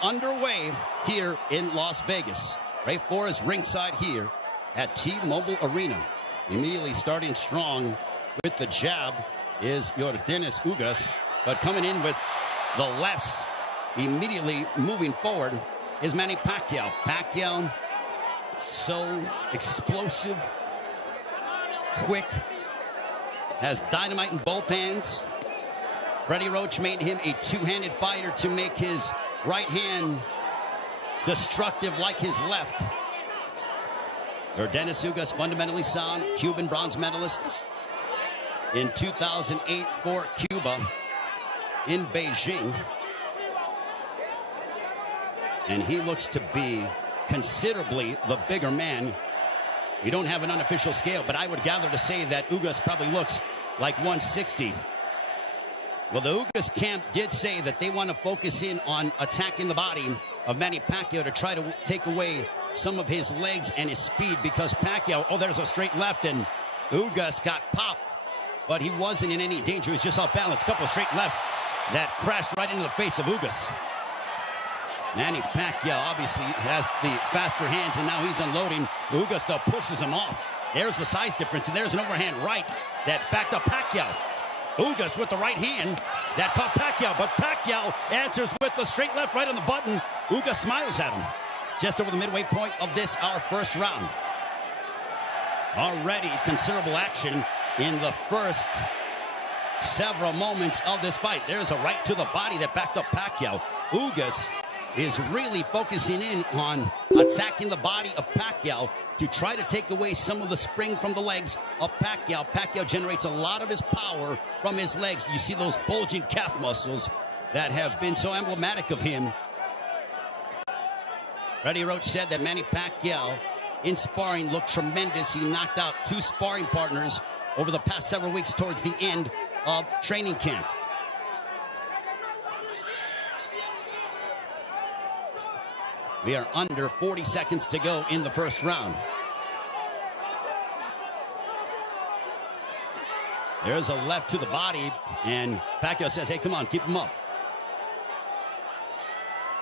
are underway here in Las Vegas. Ray Flores ringside here at T-Mobile Arena. Immediately starting strong with the jab is Yordenis Ugas, but coming in with the lefts, immediately moving forward is Manny Pacquiao. Pacquiao, so explosive, quick, has dynamite in both hands. Freddie Roach made him a two-handed fighter to make his right hand destructive like his left. Yordenis Ugas, fundamentally sound, Cuban bronze medalist in 2008 for Cuba in Beijing. And he looks to be considerably the bigger man. We don't have an unofficial scale, but I would gather to say that Ugas probably looks like 160. Well, the Ugas camp did say that they want to focus in on attacking the body of Manny Pacquiao to try to take away some of his legs and his speed, because Pacquiao, oh, there's a straight left, and Ugas got popped, but he wasn't in any danger. He was just off balance. Couple of straight lefts that crashed right into the face of Ugas. Manny Pacquiao obviously has the faster hands, and now he's unloading. Ugas, though, pushes him off. There's the size difference, and there's an overhand right that backed up Pacquiao. Ugas with the right hand that caught Pacquiao, but Pacquiao answers with the straight left right on the button. Ugas smiles at him. Just over the midway point of this, our first round. Already considerable action in the first several moments of this fight. There's a right to the body that backed up Pacquiao. Ugas is really focusing in on attacking the body of Pacquiao to try to take away some of the spring from the legs of Pacquiao. Pacquiao generates a lot of his power from his legs. You see those bulging calf muscles that have been so emblematic of him. Freddie Roach said that Manny Pacquiao in sparring looked tremendous. He knocked out 2 sparring partners over the past several weeks towards the end of training camp. We are under 40 seconds to go in the first round. There's a left to the body, and Pacquiao says, hey, come on, keep him up.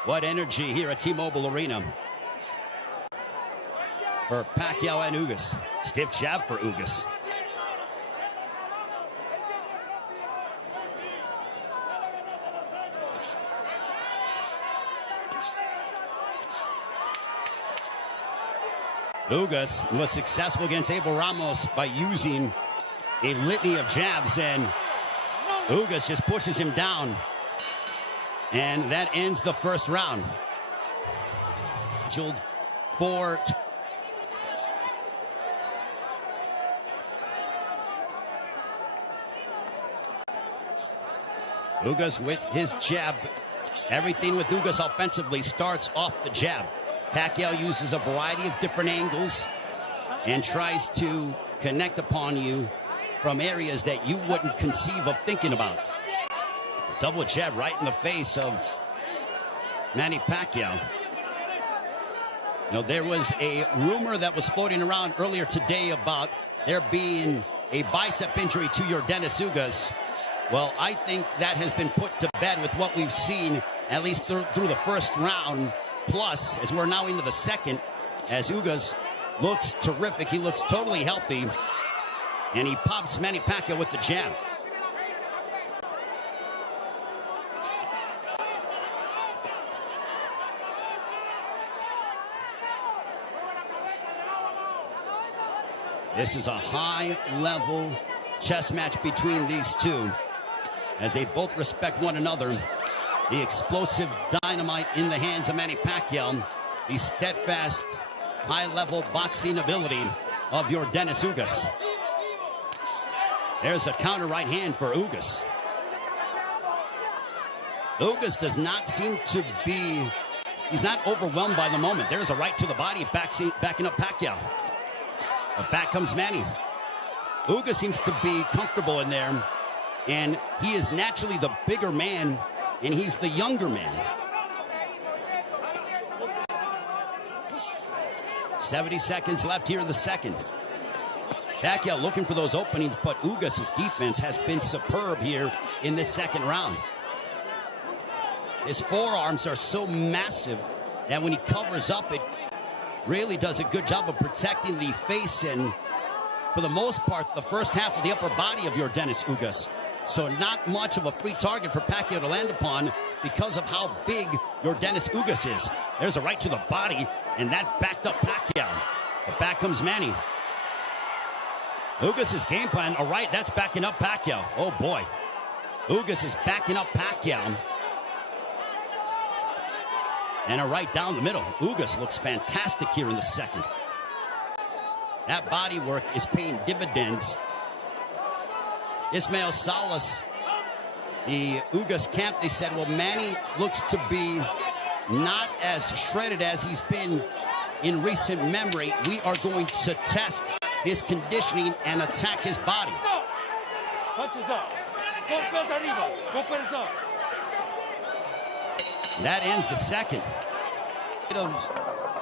What energy here at T-Mobile Arena for Pacquiao and Ugas. Stiff jab for Ugas. Ugas was successful against Abel Ramos by using a litany of jabs, and Ugas just pushes him down. And that ends the first round. For Ugas with his jab. Everything with Ugas offensively starts off the jab. Pacquiao uses a variety of different angles and tries to connect upon you from areas that you wouldn't conceive of thinking about. Double jab right in the face of Manny Pacquiao. Now, there was a rumor that was floating around earlier today about there being a bicep injury to Yordenis Ugas. Well, I think that has been put to bed with what we've seen, at least through the first round. Plus, as we're now into the second, as Ugas looks terrific. He looks totally healthy, and he pops Manny Pacquiao with the jab. This is a high-level chess match between these two, as they both respect one another. The explosive dynamite in the hands of Manny Pacquiao, the steadfast, high-level boxing ability of Yordenis Ugas. There's a counter right hand for Ugas. Ugas does not seem to be, he's not overwhelmed by the moment. There's a right to the body backing up Pacquiao. But back comes Manny. Ugas seems to be comfortable in there, and he is naturally the bigger man, and he's the younger man. 70 seconds left here in the second. Pacquiao looking for those openings, but Ugas' defense has been superb here in this second round. His forearms are so massive that when he covers up, it really does a good job of protecting the face and, for the most part, the first half of the upper body of Yordenis Ugas. So not much of a free target for Pacquiao to land upon because of how big Yordenis Ugas is. There's a right to the body, and that backed up Pacquiao. But back comes Manny. Ugas' game plan, all right, that's backing up Pacquiao. Oh, boy. Ugas is backing up Pacquiao. And a right down the middle. Ugas looks fantastic here in the second. That body work is paying dividends. Ismael Salas, the Ugas camp, they said, well, Manny looks to be not as shredded as he's been in recent memory. We are going to test his conditioning and attack his body. That ends the second. Bit of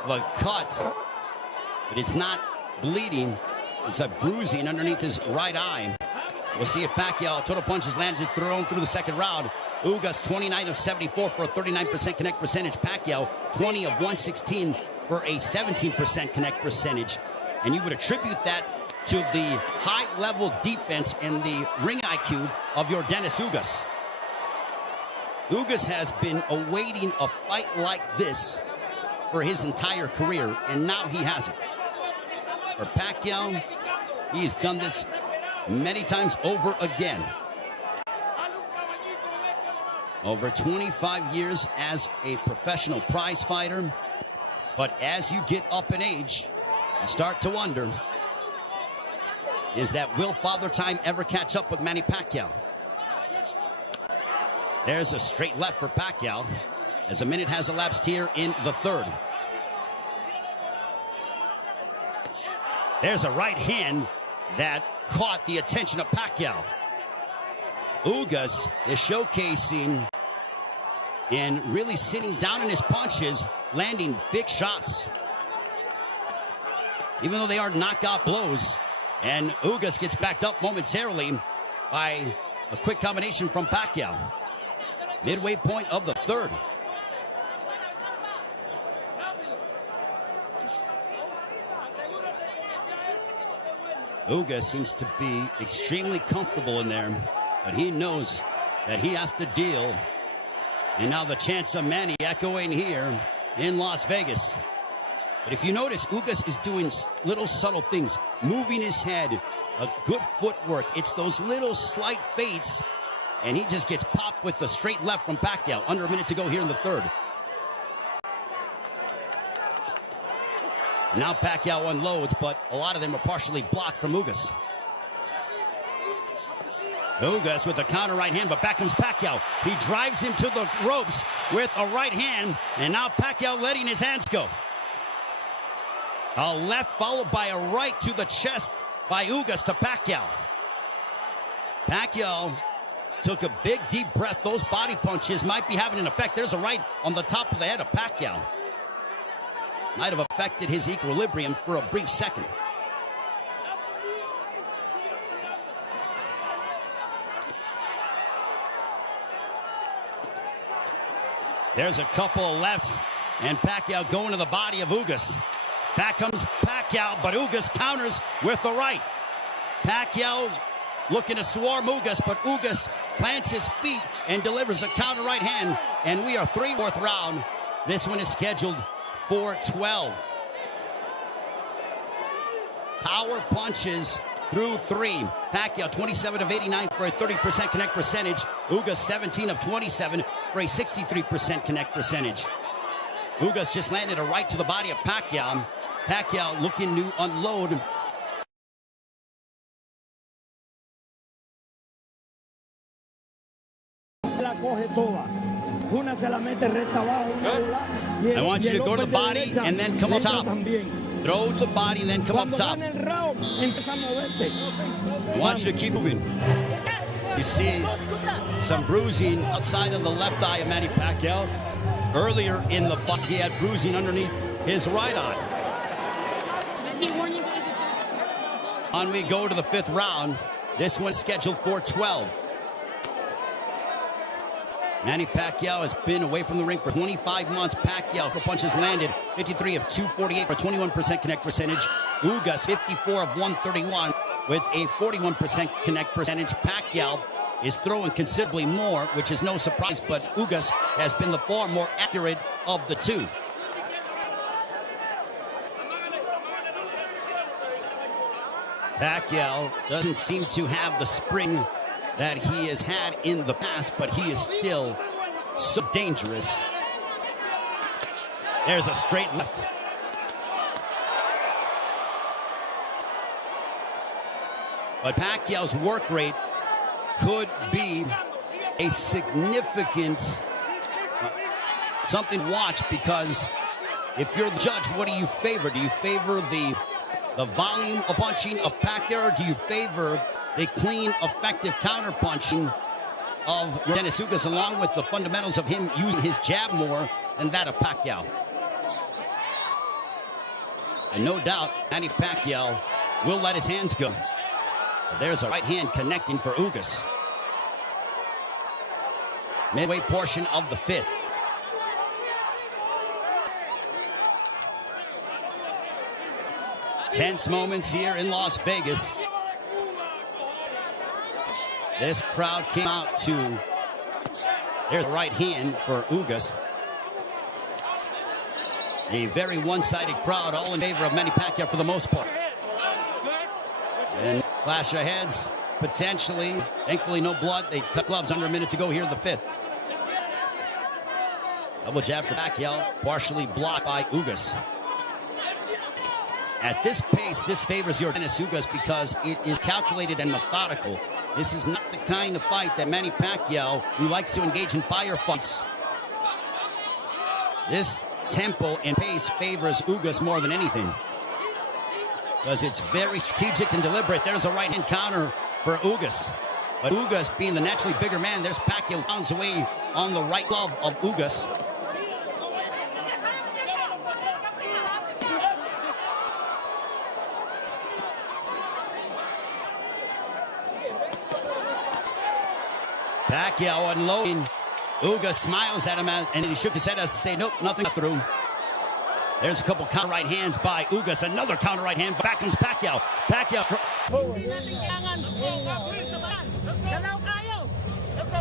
a cut, but it's not bleeding. It's a bruising underneath his right eye. We'll see if Pacquiao total punches landed thrown through the second round. Ugas 29 of 74 for a 39% connect percentage. Pacquiao 20 of 116 for a 17% connect percentage. And you would attribute that to the high-level defense and the ring IQ of Yordenis Ugas. Ugas has been awaiting a fight like this for his entire career, and now he has it. For Pacquiao, he's done this many times over again. Over 25 years as a professional prize fighter. But as you get up in age, you start to wonder, is that will Father Time ever catch up with Manny Pacquiao? There's a straight left for Pacquiao as a minute has elapsed here in the third. There's a right hand that caught the attention of Pacquiao. Ugas is showcasing and really sitting down in his punches, landing big shots. Even though they are knockout blows, and Ugas gets backed up momentarily by a quick combination from Pacquiao. Midway point of the third. Ugas seems to be extremely comfortable in there, but he knows that he has to deal. And now the chants of Manny echoing here in Las Vegas. But if you notice, Ugas is doing little subtle things, moving his head, a good footwork. It's those little slight feints, and he just gets popped with the straight left from Pacquiao. Under a minute to go here in the third. Now Pacquiao unloads, but a lot of them are partially blocked from Ugas. Ugas with a counter right hand, but back comes Pacquiao. He drives him to the ropes with a right hand, and now Pacquiao letting his hands go. A left followed by a right to the chest by Ugas to Pacquiao. Pacquiao took a big deep breath. Those body punches might be having an effect. There's a right on the top of the head of Pacquiao. Might have affected his equilibrium for a brief second. There's a couple of lefts, and Pacquiao going to the body of Ugas. Back comes Pacquiao, but Ugas counters with the right. Pacquiao looking to swarm Ugas, but Ugas plants his feet and delivers a counter right hand, and we are fourth round. This one is scheduled for 12. Power punches through three. Pacquiao 27 of 89 for a 30% connect percentage. Ugas 17 of 27 for a 63% connect percentage. Ugas just landed a right to the body of Pacquiao. Pacquiao looking to unload. I want you to go to the body and then come up top. Throw to the body and then come up top. I want you to keep moving. You see some bruising outside of the left eye of Manny Pacquiao. Earlier in the fight, he had bruising underneath his right eye. On we go to the fifth round. This one's scheduled for 12. Manny Pacquiao has been away from the ring for 25 months. Pacquiao, for punches landed, 53 of 248 for 21% connect percentage. Ugas, 54 of 131 with a 41% connect percentage. Pacquiao is throwing considerably more, which is no surprise, but Ugas has been the far more accurate of the two. Pacquiao doesn't seem to have the spring that he has had in the past, but he is still so dangerous. There's a straight left. But Pacquiao's work rate could be a significant something to watch, because if you're the judge, what do you favor? Do you favor the volume of punching of Pacquiao, or do you favor the clean, effective counter-punching of Yordenis Ugas, along with the fundamentals of him using his jab more than that of Pacquiao? And no doubt, Manny Pacquiao will let his hands go. There's a right hand connecting for Ugas. Midway portion of the fifth. Tense moments here in Las Vegas. This crowd came out to... There's a right hand for Ugas. A very one-sided crowd, all in favor of Manny Pacquiao for the most part. And clash of heads, potentially. Thankfully, no blood. They cut gloves under a minute to go here in the fifth. Double jab for Pacquiao, partially blocked by Ugas. At this pace, this favors Yordenis Ugas because it is calculated and methodical. This is not the kind of fight that Manny Pacquiao, who likes to engage in firefights. This tempo and pace favors Ugas more than anything, because it's very strategic and deliberate. There's a right-hand counter for Ugas. But Ugas, being the naturally bigger man, there's Pacquiao pounds away on the right glove of Ugas. Pacquiao unloading. Ugas smiles at him, and he shook his head as to say, nope, nothing got through. There's a couple counter right hands by Ugas. Another counter right hand. Back comes Pacquiao.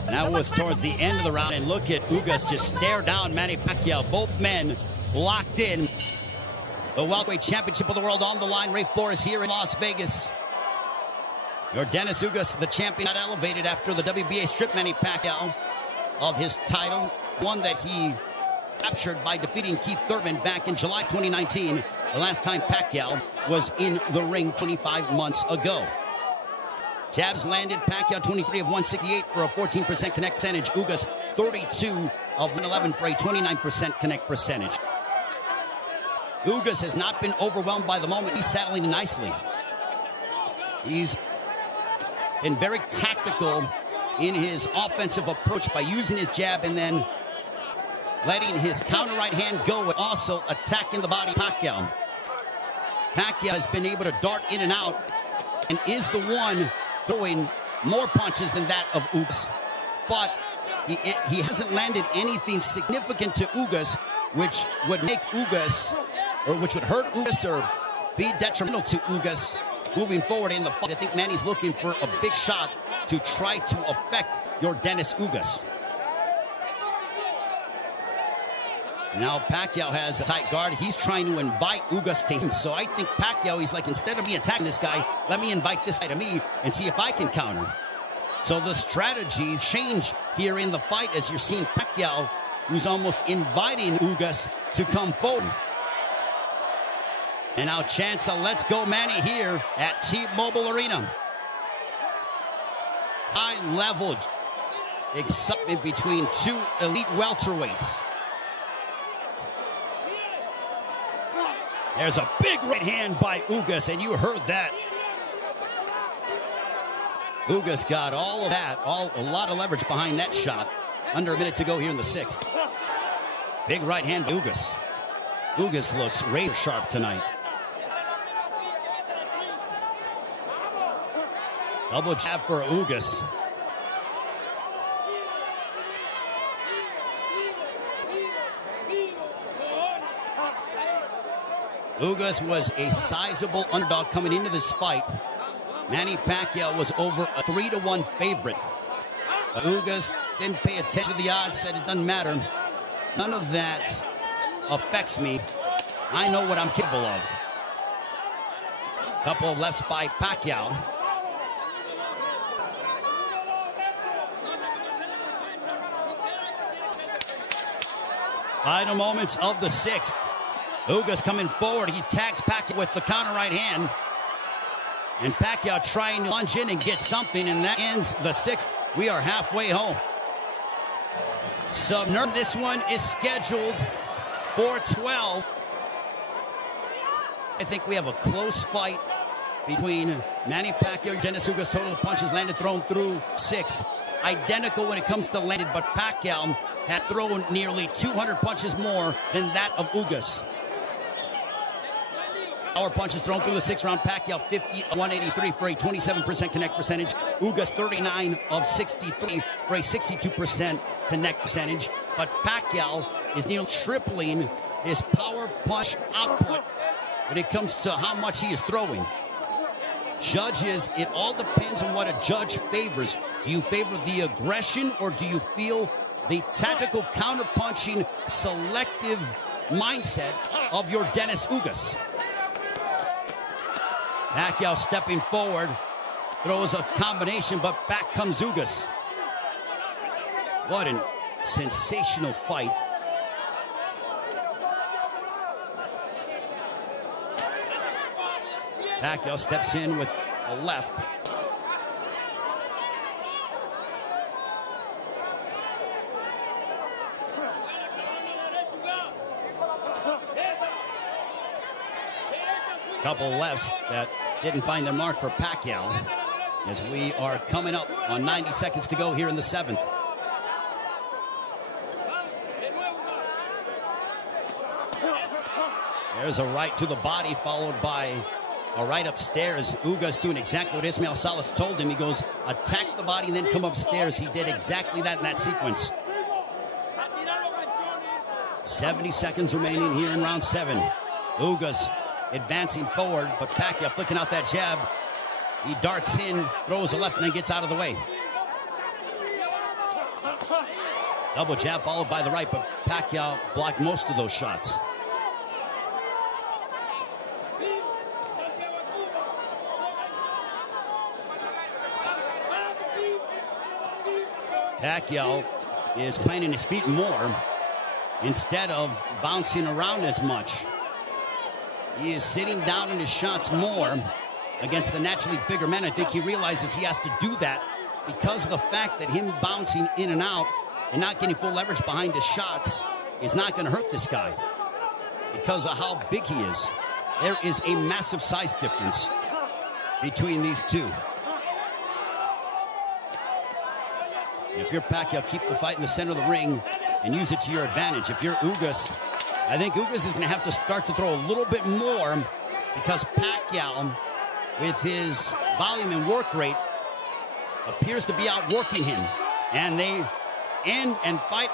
That was towards the end of the round, and look at Ugas just stare down Manny Pacquiao. Both men locked in. The welterweight championship of the world on the line. Ray Flores here in Las Vegas. Yordenis Ugas, the champion, got elevated after the WBA stripped Manny Pacquiao of his title, one that he captured by defeating Keith Thurman back in July 2019, the last time Pacquiao was in the ring 25 months ago. Jabs landed. Pacquiao 23 of 168 for a 14% connect percentage. Ugas 32 of 111 for a 29% connect percentage. Ugas has not been overwhelmed by the moment. He's settling nicely. He's been very tactical in his offensive approach by using his jab and then letting his counter right hand go, and also attacking the body of Pacquiao. Pacquiao has been able to dart in and out and is the one throwing more punches than that of Ugas. But he hasn't landed anything significant to Ugas, which would make Ugas, or which would hurt Ugas or be detrimental to Ugas moving forward in the fight. I think Manny's looking for a big shot to try to affect Yordenis Ugas. Now Pacquiao has a tight guard. He's trying to invite Ugas to him. So I think Pacquiao, he's like, instead of me attacking this guy, let me invite this guy to me and see if I can counter. So the strategies change here in the fight, as you're seeing Pacquiao, who's almost inviting Ugas to come forward. And now chance of let's go Manny here at T-Mobile Arena. High level excitement between two elite welterweights. There's a big right hand by Ugas, and you heard that. Ugas got all of that, a lot of leverage behind that shot. Under a minute to go here in the sixth. Big right hand by Ugas. Ugas looks razor sharp tonight. Double jab for Ugas. Ugas was a sizable underdog coming into this fight. Manny Pacquiao was over a 3-1 favorite. Ugas didn't pay attention to the odds, said it doesn't matter. None of that affects me. I know what I'm capable of. Couple of lefts by Pacquiao. Final moments of the sixth. Ugas coming forward. He tags Pacquiao with the counter right hand. And Pacquiao trying to lunge in and get something, and that ends the sixth. We are halfway home. This one is scheduled for 12. I think we have a close fight between Manny Pacquiao and Yordenis Ugas. Total punches landed, thrown through 6. Identical when it comes to landed, but Pacquiao had thrown nearly 200 punches more than that of Ugas. Our punches thrown through the 6th round. Pacquiao 50 of 183 for a 27% connect percentage. Ugas 39 of 63 for a 62% connect percentage. But Pacquiao is nearly tripling his power punch output when it comes to how much he is throwing. Judges, it all depends on what a judge favors. Do you favor the aggression, or do you feel the tactical counter-punching selective mindset of Yordenis Ugas? Pacquiao stepping forward, throws a combination, but back comes Ugas. What a sensational fight. Pacquiao steps in with a left. Couple lefts that didn't find their mark for Pacquiao, as we are coming up on 90 seconds to go here in the 7th. There's a right to the body, followed by a right upstairs. Ugas doing exactly what Ismael Salas told him. He goes, attack the body and then come upstairs. He did exactly that in that sequence. 70 seconds remaining here in round 7. Ugas advancing forward, but Pacquiao flicking out that jab. He darts in, throws a left, and then gets out of the way. Double jab followed by the right, but Pacquiao blocked most of those shots. Pacquiao is planting his feet more instead of bouncing around as much. He is sitting down in his shots more against the naturally bigger men. I think he realizes he has to do that because of the fact that him bouncing in and out and not getting full leverage behind his shots is not going to hurt this guy because of how big he is. There is a massive size difference between these two. If you're Pacquiao, keep the fight in the center of the ring and use it to your advantage. If you're Ugas, I think Ugas is going to have to start to throw a little bit more because Pacquiao, with his volume and work rate, appears to be outworking him. And they end and fight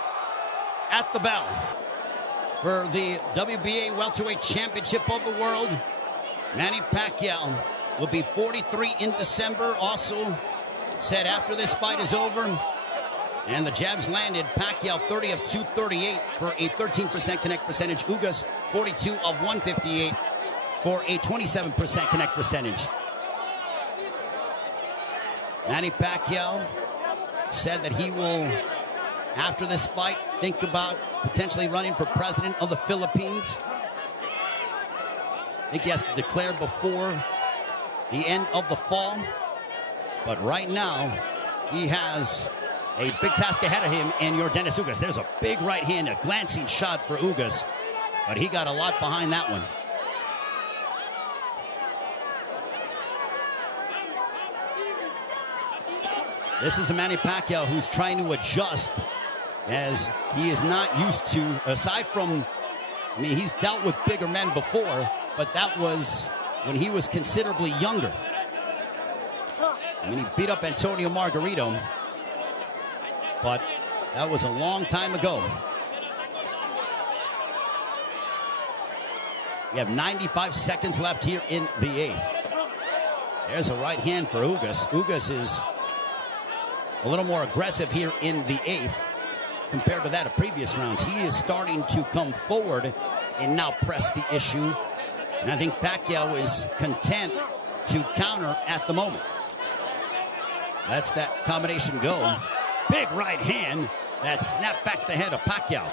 at the bell for the WBA Welterweight Championship of the World. Manny Pacquiao will be 43 in December. Also said after this fight is over, and the jabs landed, Pacquiao 30 of 238 for a 13% connect percentage. Ugas 42 of 158 for a 27% connect percentage. Manny Pacquiao said that he will, after this fight, think about potentially running for president of the Philippines. I think he has to declare before the end of the fall. But right now, he has a big task ahead of him and Yordenis Ugas. There's a big right hand, a glancing shot for Ugas, but he got a lot behind that one. This is a Manny Pacquiao who's trying to adjust, as he is not used to, aside from, I mean, he's dealt with bigger men before, but that was when he was considerably younger. I mean, he beat up Antonio Margarito, but that was a long time ago. We have 95 seconds left here in the 8th. There's a right hand for Ugas. Ugas is a little more aggressive here in the 8th compared to that of previous rounds. He is starting to come forward and now press the issue. And I think Pacquiao is content to counter at the moment. That's that combination go. Big right hand that snapped back the head of Pacquiao.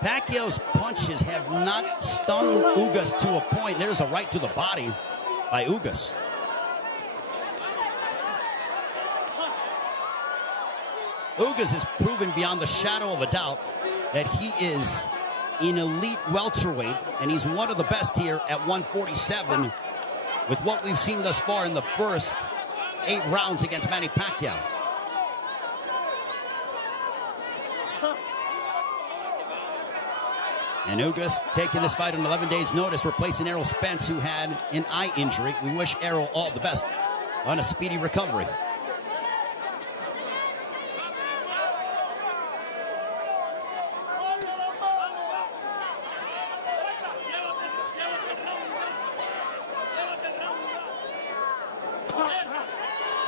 Pacquiao's punches have not stung Ugas to a point. There's a right to the body by Ugas. Ugas has proven beyond the shadow of a doubt that he is an elite welterweight, and he's one of the best here at 147 with what we've seen thus far in the first 8 rounds against Manny Pacquiao. And Ugas taking this fight on 11 days' notice, replacing Errol Spence, who had an eye injury. We wish Errol all the best on a speedy recovery.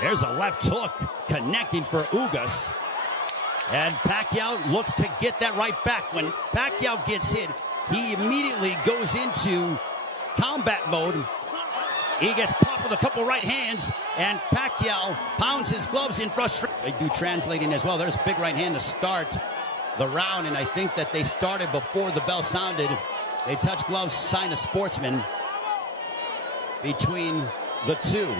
There's a left hook connecting for Ugas. And Pacquiao looks to get that right back. When Pacquiao gets hit, he immediately goes into combat mode. He gets popped with a couple right hands, and Pacquiao pounds his gloves in frustration. They do translating as well. There's a big right hand to start the round, and I think that they started before the bell sounded. They touch gloves, sign a sportsman between the two.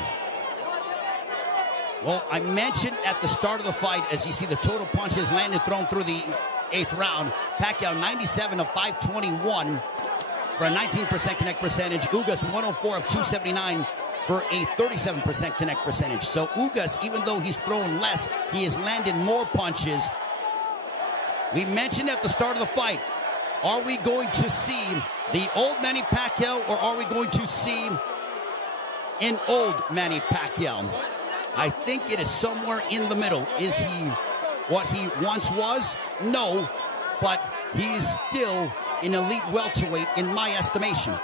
Well, I mentioned at the start of the fight, as you see the total punches landed, thrown through the 8th round, Pacquiao 97 of 521 for a 19% connect percentage. Ugas 104 of 279 for a 37% connect percentage. So Ugas, even though he's thrown less, he has landed more punches. We mentioned at the start of the fight, are we going to see the old Manny Pacquiao, or are we going to see an old Manny Pacquiao? I think it is somewhere in the middle. Is he what he once was? No, but he's still an elite welterweight in my estimation.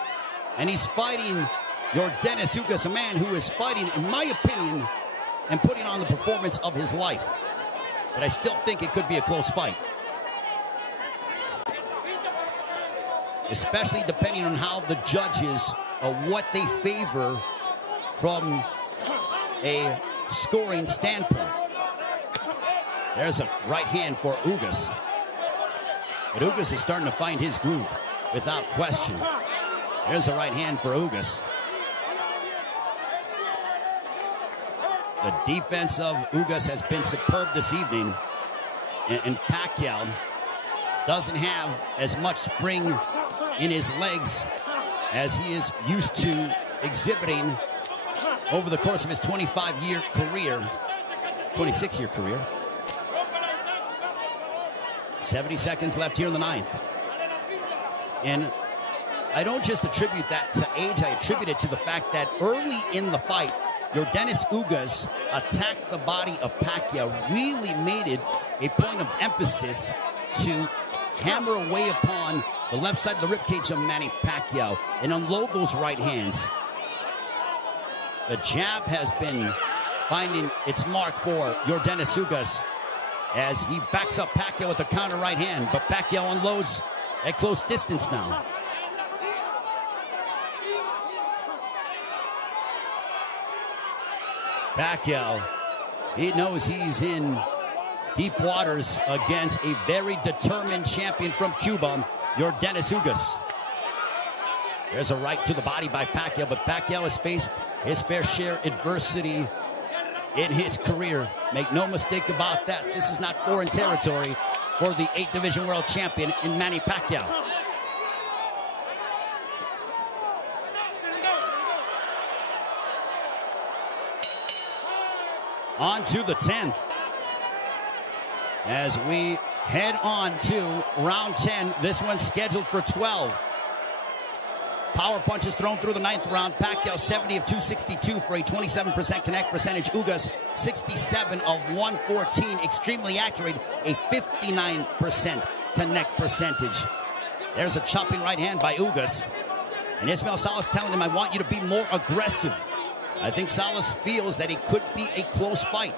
And he's fighting Yordenis Ugas, a man who is fighting, in my opinion, and putting on the performance of his life. But I still think it could be a close fight. Especially depending on how the judges, what they favor from a scoring standpoint. There's a right hand for Ugas. But Ugas is starting to find his groove without question. There's a right hand for Ugas. The defense of Ugas has been superb this evening. And Pacquiao doesn't have as much spring in his legs as he is used to exhibiting over the course of his 25-year career, 26-year career. 70 seconds left here in the 9th. And I don't just attribute that to age, I attribute it to the fact that early in the fight, Yordenis Ugas attacked the body of Pacquiao, really made it a point of emphasis to hammer away upon the left side of the ribcage of Manny Pacquiao and unload those right hands. The jab has been finding its mark for Yordenis Ugas as he backs up Pacquiao with a counter right hand, but Pacquiao unloads at close distance now. Pacquiao, he knows he's in deep waters against a very determined champion from Cuba, Yordenis Ugas. There's a right to the body by Pacquiao, but Pacquiao has faced his fair share of adversity in his career. Make no mistake about that. This is not foreign territory for the 8th Division World Champion in Manny Pacquiao. On to the 10th. As we head on to round 10, this one's scheduled for 12. Power punches thrown through the 9th round. Pacquiao 70 of 262 for a 27% connect percentage. Ugas 67 of 114. Extremely accurate, a 59% connect percentage. There's a chopping right hand by Ugas. And Ismael Salas telling him, I want you to be more aggressive. I think Salas feels that it could be a close fight.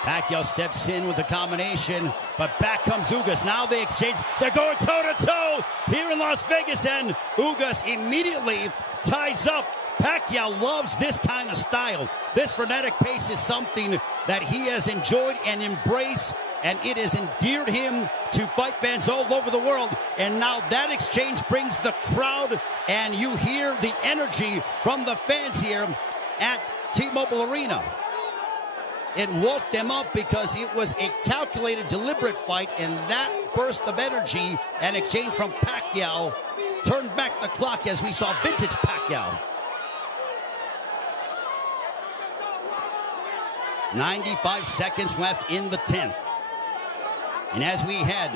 Pacquiao steps in with a combination, but back comes Ugas. Now they exchange. They're going toe-to-toe here in Las Vegas, and Ugas immediately ties up. Pacquiao loves this kind of style. This frenetic pace is something that he has enjoyed and embraced, and it has endeared him to fight fans all over the world. And now that exchange brings the crowd, and you hear the energy from the fans here at T-Mobile Arena. It woke them up because it was a calculated, deliberate fight, and that burst of energy and exchange from Pacquiao turned back the clock as we saw vintage Pacquiao. 95 seconds left in the 10th. And as we head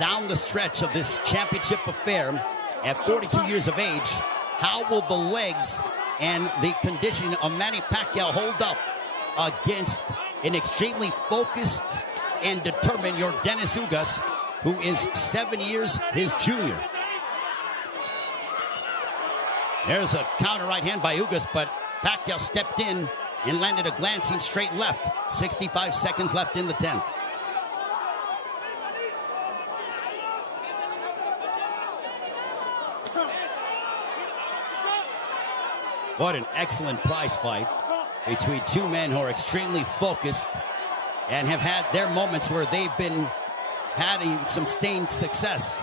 down the stretch of this championship affair at 42 years of age, how will the legs and the conditioning of Manny Pacquiao hold up against an extremely focused and determined Yordenis Ugas, who is 7 years his junior? There's a counter right hand by Ugas, but Pacquiao stepped in and landed a glancing straight left. 65 seconds left in the 10th. What an excellent prize fight between two men who are extremely focused and have had their moments where they've been having some sustained success.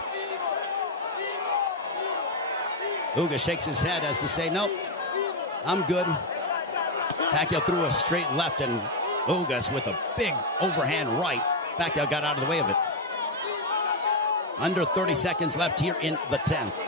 Ugas shakes his head as to say, nope, I'm good. Pacquiao threw a straight left, and Ugas with a big overhand right. Pacquiao got out of the way of it. Under 30 seconds left here in the 10th.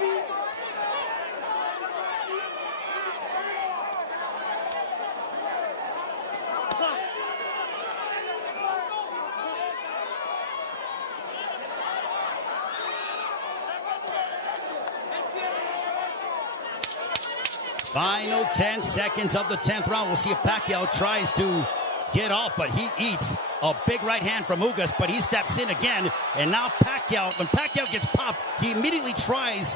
Final 10 seconds of the 10th round. We'll see if Pacquiao tries to get off, but he eats a big right hand from Ugas, but he steps in again. And now Pacquiao, when Pacquiao gets popped, he immediately tries